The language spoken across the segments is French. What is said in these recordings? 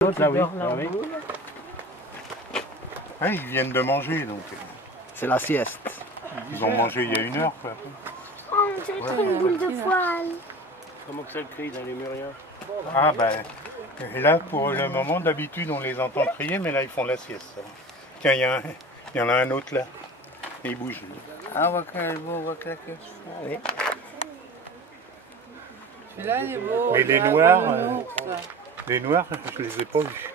L'autre là, oui. Ah, ils viennent de manger, donc. C'est la sieste. Ils ont mangé il y a 1 heure, quoi. Oh, on dirait une boule de poil. Comment que ça le crie dans les muriens? Ah, ben, et là, pour le moment, d'habitude, on les entend crier, mais là, ils font la sieste. Tiens, il y en a un autre là. Et il bouge. Ah, on voit qu'il est beau, on voit qu'il est Oui. Celui-là, il est beau. Mais les noirs, je les ai pas vus.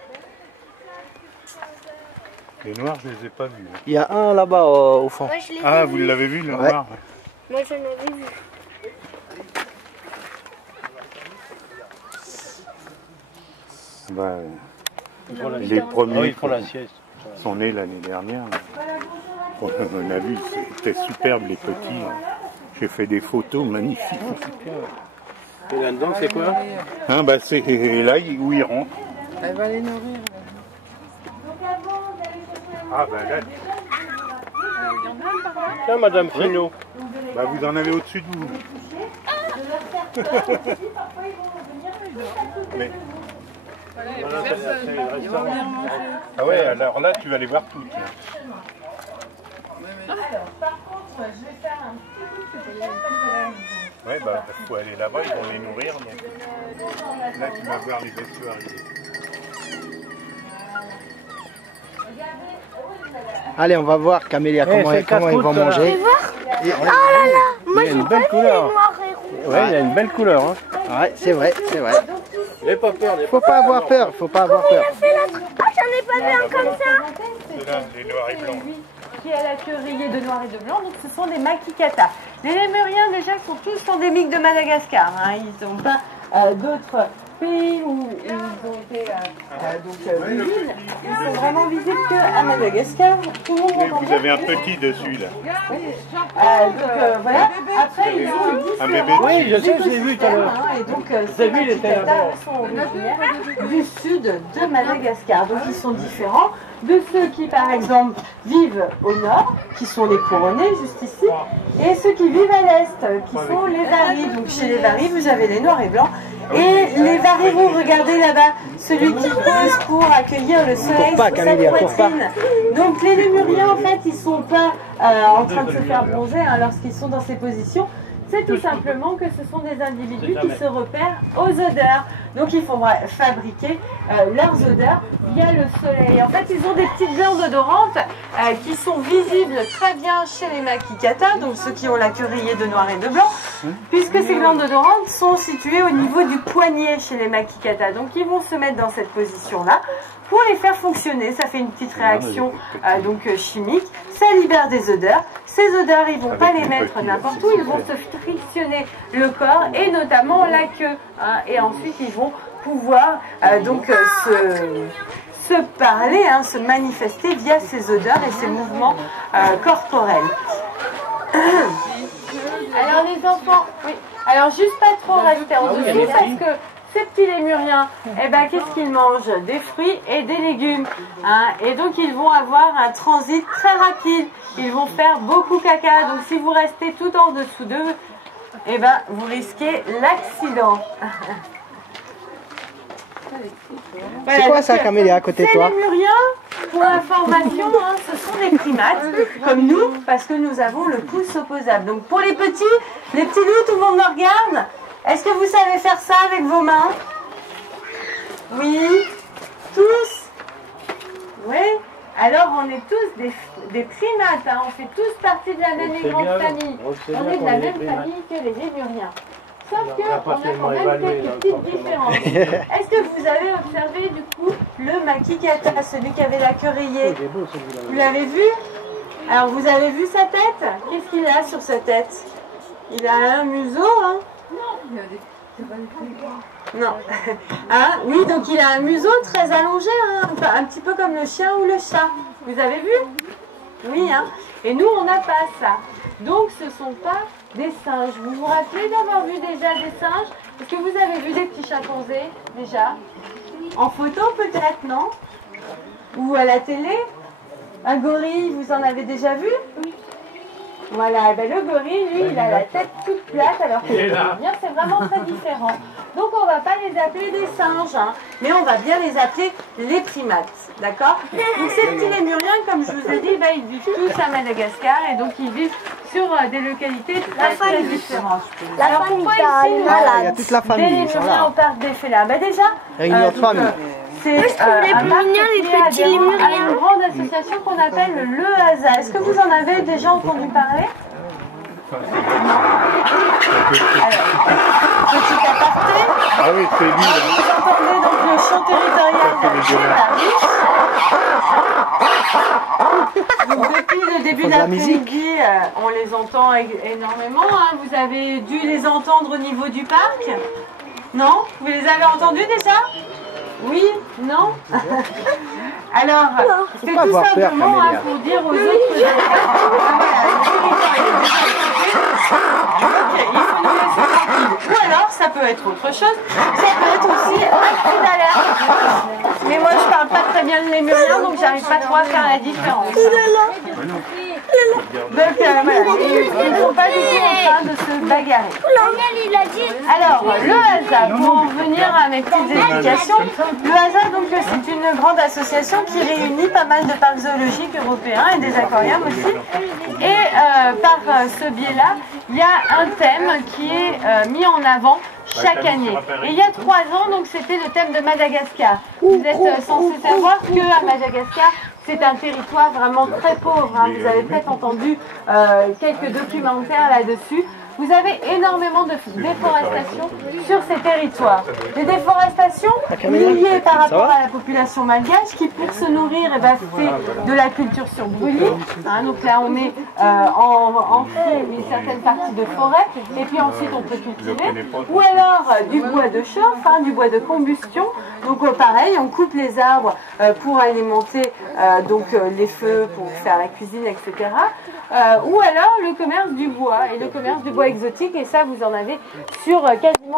Les noirs, je les ai pas vus. Il y a un là-bas au fond. Moi, je l'ai Ah, vu. vous l'avez vu, le Ouais. noir? Moi, je l'avais vu. Ben, Les premiers ils font la sieste. sont nés l'année dernière. On a vu, c'était superbe, les petits. J'ai fait des photos magnifiques. Et là-dedans, c'est quoi? Hein, ben, c'est là où ils rentrent. Elle va les nourrir. Ah, ben là, Tiens, Madame Frino. ben, vous en avez au-dessus de vous. Mais, ah ouais, alors là, tu vas les voir toutes. Là. Ouais, bah, il faut aller là-bas, ils vont les nourrir. Donc. Là, tu vas voir les bestiaux arriver. Allez, on va voir Camélia comment ils vont manger. Oh là là, moi, Il y a j'ai une pas belle vu couleur. les noirs et rouges. Ouais, il y a une belle couleur. Hein. Ouais, c'est vrai, c'est vrai. N'aie pas peur. Faut pas avoir peur, faut pas avoir peur. Ah, j'en ai pas vu un comme ça. C'est là, les noirs et blancs. Qui a la queue rayée de noir et de blanc, donc ce sont des makikata. Les lémuriens déjà sont tous endémiques de Madagascar. Hein. Ils n'ont pas d'autres pays où ils ont été visibles. Ils sont vraiment visibles qu'à Madagascar. Tout le monde Et entend vous bien. avez un petit dessus là. Voilà. Après, ils ont Un bébé différents Oui, je sais, je l'ai vu tout à l'heure. écosystèmes, hein. Et donc, ces vu, il était là-bas. makikata sont originaires du sud de Madagascar. Donc, ils sont différents de ceux qui, par exemple, vivent au nord, qui sont les couronnés, juste ici, et ceux qui vivent à l'est, qui sont les varis. Donc, chez les varis, vous avez les noirs et blancs. Et les varis, vous regardez là-bas, celui qui pose pour accueillir le soleil pas, sur sa Camélia, cours pas. poitrine. Donc, les lémuriens, en fait, ils sont pas en train de se faire bronzer hein, lorsqu'ils sont dans ces positions. C'est tout simplement que ce sont des individus qui se repèrent aux odeurs. Donc ils font fabriquer leurs odeurs via le soleil. En fait, ils ont des petites glandes odorantes qui sont visibles très bien chez les makikata, donc ceux qui ont la queue rayée de noir et de blanc, puisque ces glandes odorantes sont situées au niveau du poignet chez les makikata. Donc ils vont se mettre dans cette position-là pour les faire fonctionner. Ça fait une petite réaction chimique. Ça libère des odeurs. Ces odeurs, ils ne vont pas les mettre n'importe où. Ils vont se frictionner le corps et notamment la queue. Hein. Et ensuite, ils vont pouvoir se parler, hein, se manifester via ces odeurs et ces mouvements corporels. Alors les enfants, oui. Alors juste pas trop rester en dessous parce que ces petits lémuriens, eh ben, qu'est-ce qu'ils mangent? Des fruits et des légumes. Hein, et donc, ils vont avoir un transit très rapide. Ils vont faire beaucoup caca. Donc, si vous restez tout en dessous d'eux, eh ben, vous risquez l'accident. C'est quoi ça, Camélia, à côté de toi? Ces lémuriens, pour information, hein, ce sont des primates, comme nous, parce que nous avons le pouce opposable. Donc, pour les petits loups, tout le monde me regarde. Est-ce que vous savez faire ça avec vos mains? Oui? Tous? Oui? Alors on est tous des primates, hein. On fait tous partie de la même et grande famille. On est de la même famille que les lémuriens. Sauf qu'on a quand même quelques petites différences. Est-ce que vous avez observé du coup le makikata, celui qui avait la queue rayée? Vous l'avez vu? Alors vous avez vu sa tête? Qu'est-ce qu'il a sur sa tête? Il a un museau, hein? Non. Hein? Oui, donc il a un museau très allongé, hein, un petit peu comme le chien ou le chat. Vous avez vu? Oui, hein. Et nous, on n'a pas ça. Donc, ce ne sont pas des singes. Vous vous rappelez d'avoir vu déjà des singes? Est-ce que vous avez vu des petits chimpanzés déjà? En photo peut-être, non? Ou à la télé? Un gorille, vous en avez déjà vu? Voilà, ben le gorille, lui, il a la tête toute plate, alors que les lémuriens, c'est vraiment très différent. Donc on ne va pas les appeler des singes, hein, mais on va bien les appeler les primates, d'accord? Donc ces petits lémuriens, comme je vous ai dit, ils vivent tous à Madagascar et donc ils vivent sur des localités très différentes. La Alors famille pourquoi d'Anne, ici, Il y a toute la des famille, ils sont lémuriens là. au parc des Félins? Déjà, Réunion de famille. c'est Moi, je trouve les un plus parc mignons, les qui est petits adhérent à lémuriens. une grande association qu'on appelle le HASA. Est-ce que vous en avez déjà entendu parler? Petit aparté. Ah oui, c'est lui. Là. Vous entendez donc le chant territorial de donc, depuis le début de la musique. d'après-midi, on les entend énormément. Hein. Vous avez dû les entendre au niveau du parc? Non? Vous les avez entendus déjà? Oui? Non? Alors, c'est pas tout avoir peur, simplement Camélia. pour dire aux autres il faut nous laisser tranquilles. Ou alors, ça peut être autre chose. Ça peut être aussi un cri d'alerte. Mais moi, je parle pas très bien de lémurien, donc j'arrive pas trop à faire la différence. Donc, voilà, ils ne sont pas du tout en train de se bagarrer. Il a dit. Alors, le HASA, pour en venir à mes petites explications, le HASA, donc, c'est une grande association qui réunit pas mal de parcs zoologiques européens et des aquariums aussi. Et par ce biais-là, il y a un thème qui est mis en avant chaque année. Et il y a 3 ans, donc, c'était le thème de Madagascar. Vous êtes censé savoir qu'à Madagascar, c'est un territoire vraiment très pauvre. Hein. Vous avez peut-être entendu quelques documentaires là-dessus. Vous avez énormément de déforestation sur ces territoires. Des déforestations liées par rapport à la population malgache qui, pour se nourrir, fait de la culture sur brûlis. Hein, donc là, on est en fait une certaine partie de forêt. Et puis ensuite, on peut cultiver. Ou alors du bois de chauffe, hein, du bois de combustion. Donc pareil, on coupe les arbres pour alimenter les feux, pour faire la cuisine, etc. Ou alors le commerce du bois, et le commerce du bois exotique, et ça vous en avez sur quasiment